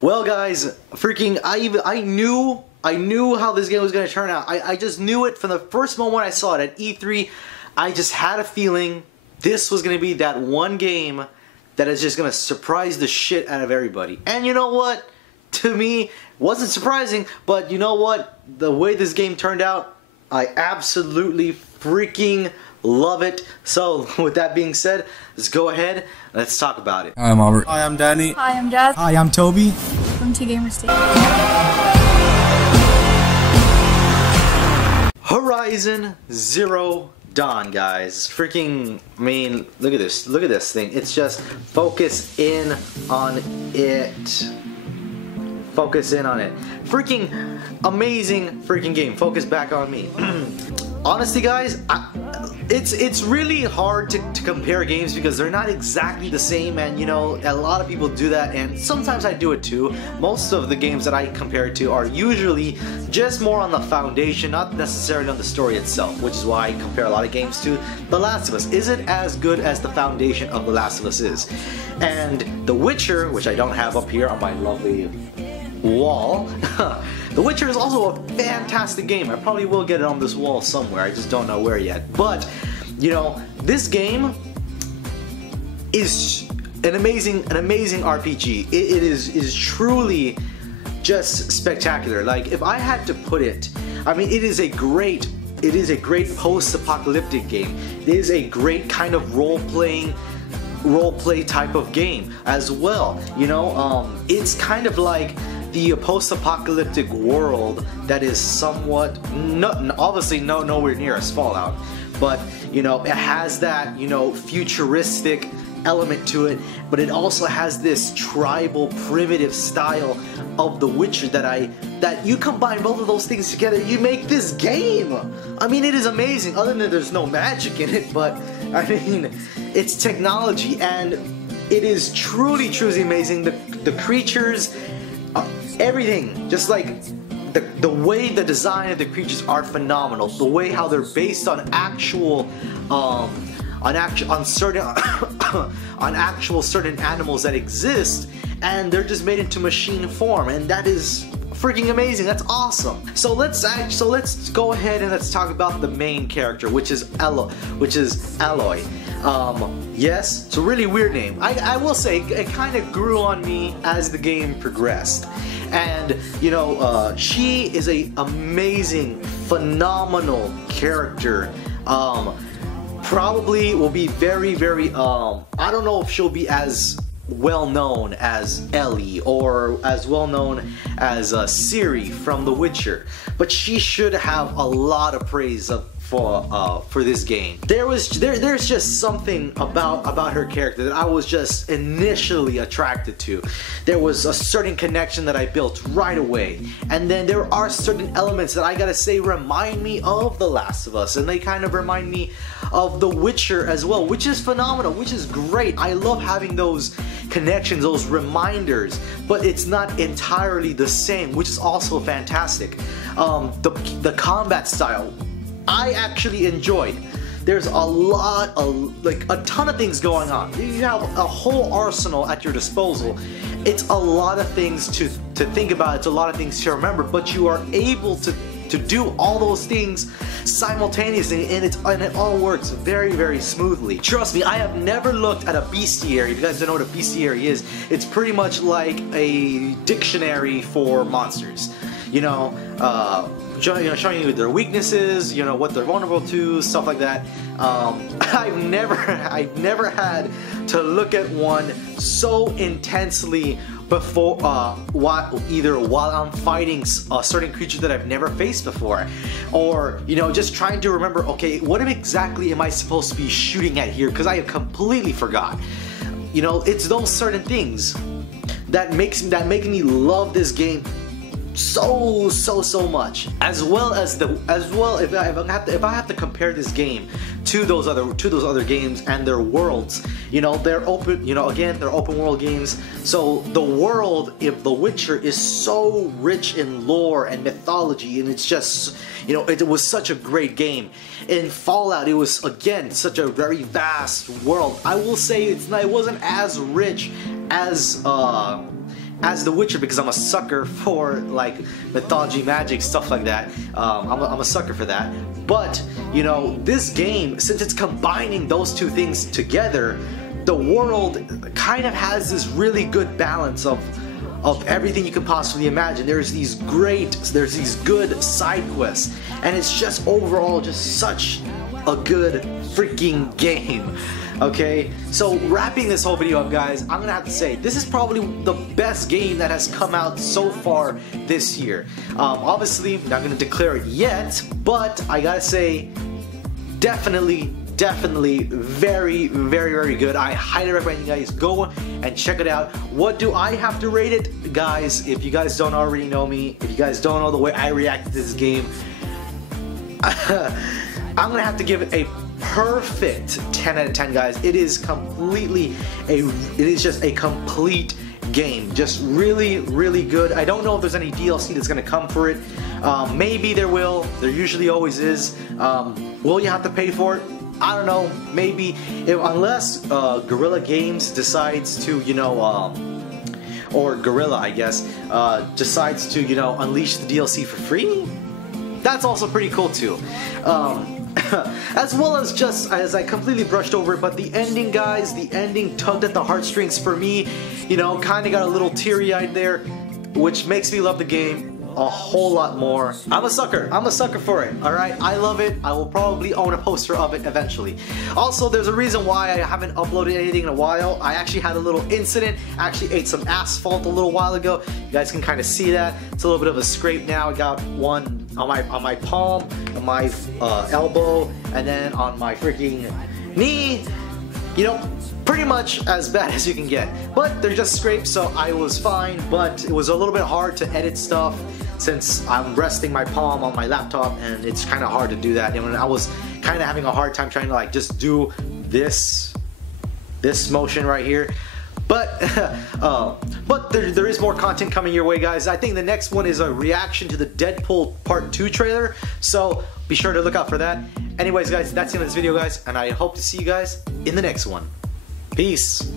Well, guys, freaking, I knew how this game was gonna turn out. I just knew it from the first moment I saw it at E3. I just had a feeling this was gonna be that one game that is just gonna surprise the shit out of everybody. And you know what? To me, wasn't surprising, but you know what? The way this game turned out, I absolutely freaking love it. So, with that being said, let's go ahead and let's talk about it. Hi, I'm Albert. Hi, I'm Danny. Hi, I'm Jazz. Hi, I'm Toby. From T Gamer State. Horizon Zero Dawn, guys. Freaking, I mean, look at this. Look at this thing. It's just focus in on it. Focus in on it. Freaking amazing freaking game. Focus back on me. Honestly, guys, it's really hard to compare games because they're not exactly the same, and you know, a lot of people do that, and sometimes I do it too. Most of the games that I compare it to are usually just more on the foundation, not necessarily on the story itself, which is why I compare a lot of games to The Last of Us. Is it as good as the foundation of The Last of Us is? And The Witcher, which I don't have up here on my lovely wall, The Witcher is also a fantastic game. I probably will get it on this wall somewhere, I just don't know where yet. But, you know, this game is an amazing RPG. It is truly just spectacular. Like, if I had to put it, I mean, it is a great post-apocalyptic game. It is a great kind of role-play type of game as well. You know, it's kind of like the post-apocalyptic world that is somewhat, obviously nowhere near as Fallout, but you know, it has that, you know, futuristic element to it, but it also has this tribal, primitive style of The Witcher that you combine both of those things together, you make this game. I mean, it is amazing, other than there's no magic in it, but I mean, it's technology, and it is truly amazing. The creatures, everything, just like the way the design of the creatures are phenomenal. The way how they're based on actual certain animals that exist, and they're just made into machine form, and that is freaking amazing. That's awesome. So let's go ahead and let's talk about the main character, which is Aloy. Yes, it's a really weird name. I will say it kind of grew on me as the game progressed, and you know, she is a amazing, phenomenal character. Probably will be very I don't know if she'll be as well known as Ellie or as well known as Ciri from The Witcher, but she should have a lot of praise for this game. There's just something about her character that I was just initially attracted to. There was a certain connection that I built right away, and then there are certain elements that I gotta say remind me of The Last of Us, and they kind of remind me of The Witcher as well, which is phenomenal, which is great. I love having those connections, those reminders, but it's not entirely the same, which is also fantastic. The combat style, I actually enjoyed. There's a lot of, like, a ton of things going on. You have a whole arsenal at your disposal. It's a lot of things to think about, it's a lot of things to remember, but you are able to do all those things simultaneously, and it all works very smoothly. Trust me, I have never looked at a bestiary. If you guys don't know what a bestiary is, it's pretty much like a dictionary for monsters. You know, showing you their weaknesses, you know, what they're vulnerable to, stuff like that. I've never had to look at one so intensely before, while I'm fighting a certain creature that I've never faced before, or you know, just trying to remember, okay, what exactly am I supposed to be shooting at here? Because I have completely forgot. You know, it's those certain things that make me love this game so much, as well if I have to compare this game to those other games and their worlds. You know, they're open, you know, again, they're open world games, so the world of The Witcher is so rich in lore and mythology, and it's just, you know, it was such a great game. In Fallout, it was, again, such a very vast world. I will say it wasn't as rich as as The Witcher because I'm a sucker for like mythology, magic, stuff like that. I'm a sucker for that. But you know, this game, since it's combining those two things together, the world kind of has this really good balance of everything you could possibly imagine. There's these good side quests, and it's just overall just such a good freaking game. Okay, so wrapping this whole video up, guys, I'm gonna have to say this is probably the best game that has come out so far this year. Obviously, not gonna declare it yet, but I gotta say, definitely very good. I highly recommend you guys go and check it out. What do I have to rate it? Guys, if you guys don't already know me, if you guys don't know the way I reacted to this game, I'm gonna have to give it a perfect 10 out of 10, guys. It is just a complete game. Just really good. I don't know if there's any DLC that's gonna come for it. Maybe there will. There usually always is. Will you have to pay for it? I don't know. Maybe, unless Guerrilla Games decides to, you know, or Guerrilla, I guess, decides to, you know, unleash the DLC for free. That's also pretty cool too. As well as just, as I completely brushed over it, but the ending, guys, the ending tugged at the heartstrings for me. You know, kind of got a little teary-eyed there, which makes me love the game a whole lot more. I'm a sucker for it. Alright, I love it. I will probably own a poster of it eventually. Also, there's a reason why I haven't uploaded anything in a while. I actually had a little incident. I actually ate some asphalt a little while ago. You guys can kind of see that. It's a little bit of a scrape now. I got one on my palm, on my elbow, and then on my freaking knee. You know, pretty much as bad as you can get. But they're just scrapes, so I was fine. But it was a little bit hard to edit stuff since I'm resting my palm on my laptop, and it's kind of hard to do that. And I was kind of having a hard time trying to like just do this motion right here. But there is more content coming your way, guys. I think the next one is a reaction to the Deadpool Part 2 trailer, so be sure to look out for that. Anyways, guys, that's the end of this video, guys, and I hope to see you guys in the next one. Peace.